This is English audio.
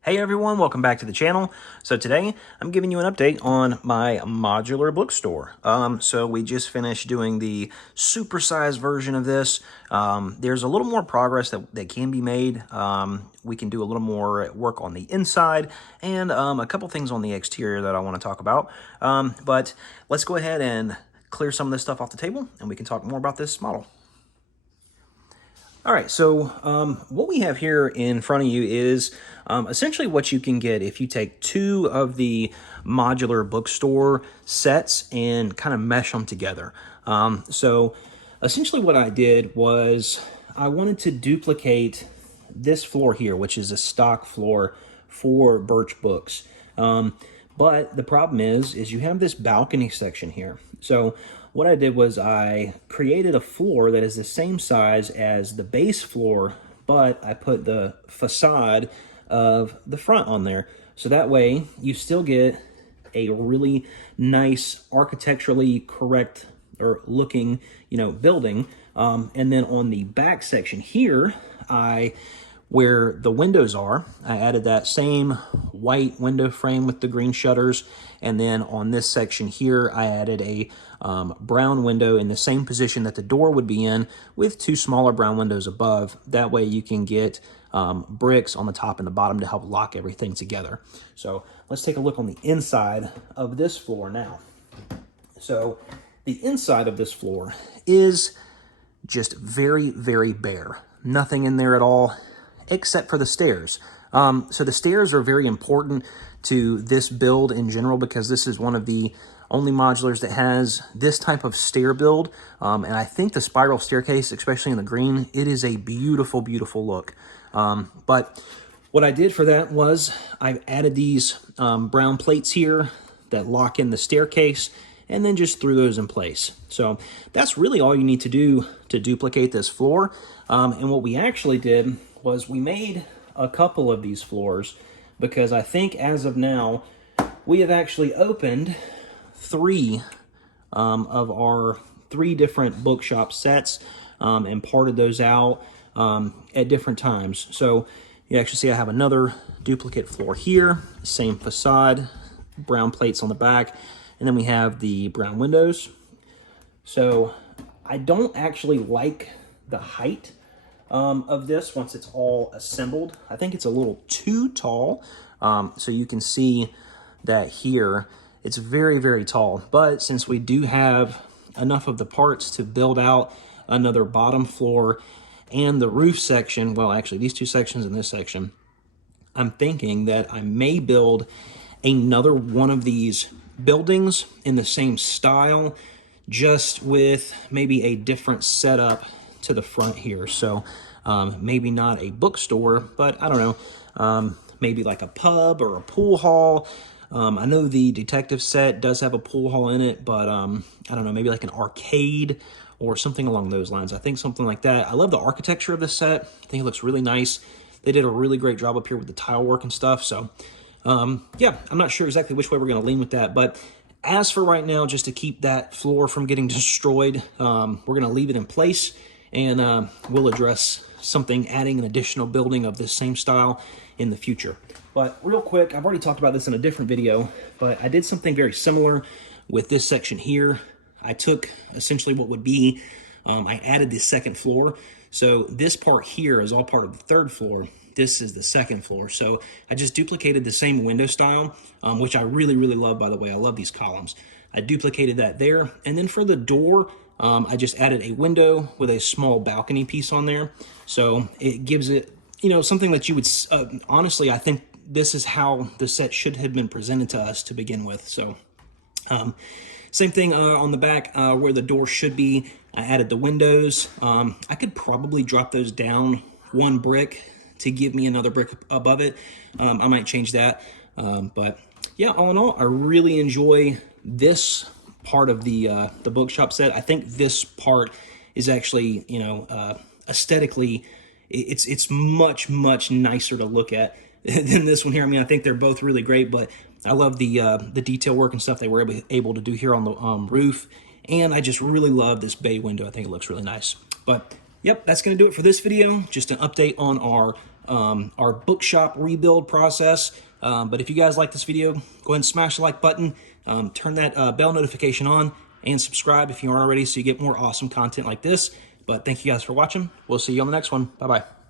Hey everyone, welcome back to the channel. So today I'm giving you an update on my modular bookstore. So we just finished doing the supersized version of this. There's a little more progress that can be made. We can do a little more work on the inside and a couple things on the exterior that I want to talk about. But let's go ahead and clear some of this stuff off the table and we can talk more about this model. All right, so what we have here in front of you is essentially what you can get if you take two of the modular bookstore sets and kind of mesh them together. So essentially what I did was I wanted to duplicate this floor here, which is a stock floor for Birch books. But the problem is you have this balcony section here. So what I did was I created a floor that is the same size as the base floor, but I put the facade of the front on there. So that way you still get a really nice architecturally correct or looking, building. And then on the back section here, where the windows are, I added that same white window frame with the green shutters. And then on this section here, I added a brown window in the same position that the door would be in with two smaller brown windows above. That way you can get bricks on the top and the bottom to help lock everything together. So let's take a look on the inside of this floor now. So the inside of this floor is just very, very bare. Nothing in there at all, except for the stairs. So the stairs are very important to this build in general because this is one of the only modulars that has this type of stair build. And I think the spiral staircase, especially in the green, it is a beautiful, beautiful look. But what I did for that was I added these brown plates here that lock in the staircase and then just threw those in place. So that's really all you need to do to duplicate this floor. And what we actually did was we made a couple of these floors because I think as of now, we have actually opened three of our three different bookshop sets and parted those out at different times. So you actually see I have another duplicate floor here, same facade, brown plates on the back, and then we have the brown windows. So I don't actually like the height of this once it's all assembled. I think it's a little too tall. So you can see that here, it's very, very tall. But since we do have enough of the parts to build out another bottom floor and the roof section, well, actually these two sections and this section, I'm thinking that I may build another one of these buildings in the same style, just with maybe a different setup to the front here. So maybe not a bookstore, but I don't know, maybe like a pub or a pool hall. I know the detective set does have a pool hall in it, but I don't know, maybe like an arcade or something along those lines. I think something like that. I love the architecture of this set. I think it looks really nice. They did a really great job up here with the tile work and stuff. So yeah, I'm not sure exactly which way we're going to lean with that, but as for right now, just to keep that floor from getting destroyed, we're going to leave it in place and we'll address something, adding an additional building of this same style in the future. But real quick, I've already talked about this in a different video, but I did something very similar with this section here. I took essentially what would be, I added this second floor. So this part here is all part of the third floor. This is the second floor. So I just duplicated the same window style, which I really, really love, by the way. I love these columns. I duplicated that there. And then for the door, I just added a window with a small balcony piece on there. So it gives it, something that you would, honestly, I think this is how the set should have been presented to us to begin with. So same thing on the back where the door should be. I added the windows. I could probably drop those down one brick to give me another brick above it. I might change that. But yeah, all in all, I really enjoy this part of the bookshop set. I think this part is actually, aesthetically, it's much, much nicer to look at than this one here. I mean, I think they're both really great, but I love the detail work and stuff they were able to do here on the roof. And I just really love this bay window. I think it looks really nice. But yep, that's going to do it for this video. Just an update on our our bookshop rebuild process. But if you guys like this video, go ahead and smash the like button, turn that bell notification on, and subscribe if you aren't already so you get more awesome content like this. But thank you guys for watching. We'll see you on the next one. Bye-bye.